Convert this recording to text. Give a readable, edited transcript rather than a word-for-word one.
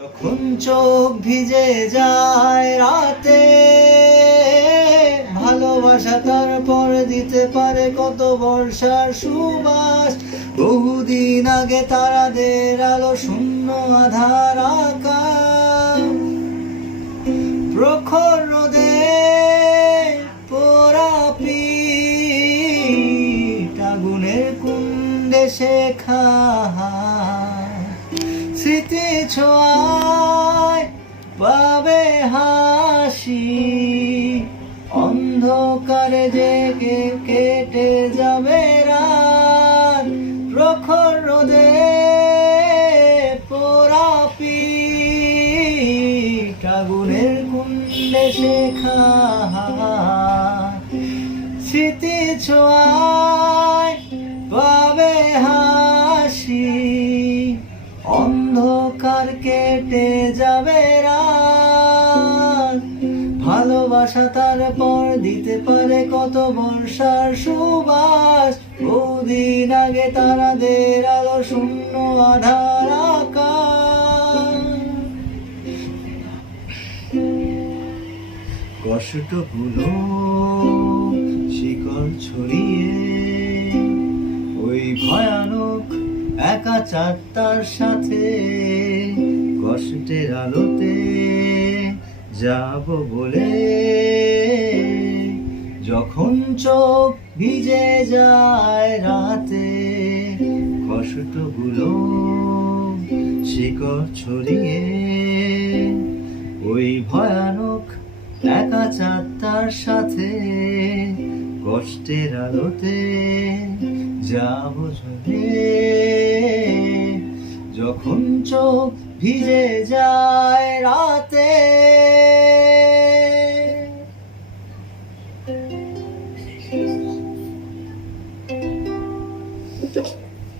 যখন চোখ ভিজে যায় রাতে, ভালোবাসা তারপর দিতে পারে কত বর্ষার সুবাস। বহুদিন আগে তারাদের আলো শূন্য আধার আকাশ, প্রখর রোদে পোড়া পিঠ, আগুনের কুণ্ডে শেখা স্মৃতি ছোঁয়ায় পাবে হাসি। অন্ধকারে জেগে কেটে যাবে রাত, প্রখর রোদে পোড়া পিঠ, আগুনের কুণ্ডে শেখা স্মৃতি ছোঁয়ায় পাবে হাসি। অন্ধকার কেটে যাবে রাত, ভালোবাসা তারপর দিতে পারে কত বর্ষার সুবাস। বহুদিন আগে তারাদের আলো শূন্য আধার আকাশ। কষ্টগুলো শিকড় ছড়িয়ে ওই ভয়ানক একা চাঁদটার সাথে কষ্টের আলোতে যাব বলে। যখন চোখ ভিজে যায় রাতে, কষ্টগুলো শিকড় ছড়িয়ে ওই ভয়ানক একা চাঁদটার সাথে কষ্টের আলোতে যাব চলে। যখন চোখ ভিজে যায় রাতে।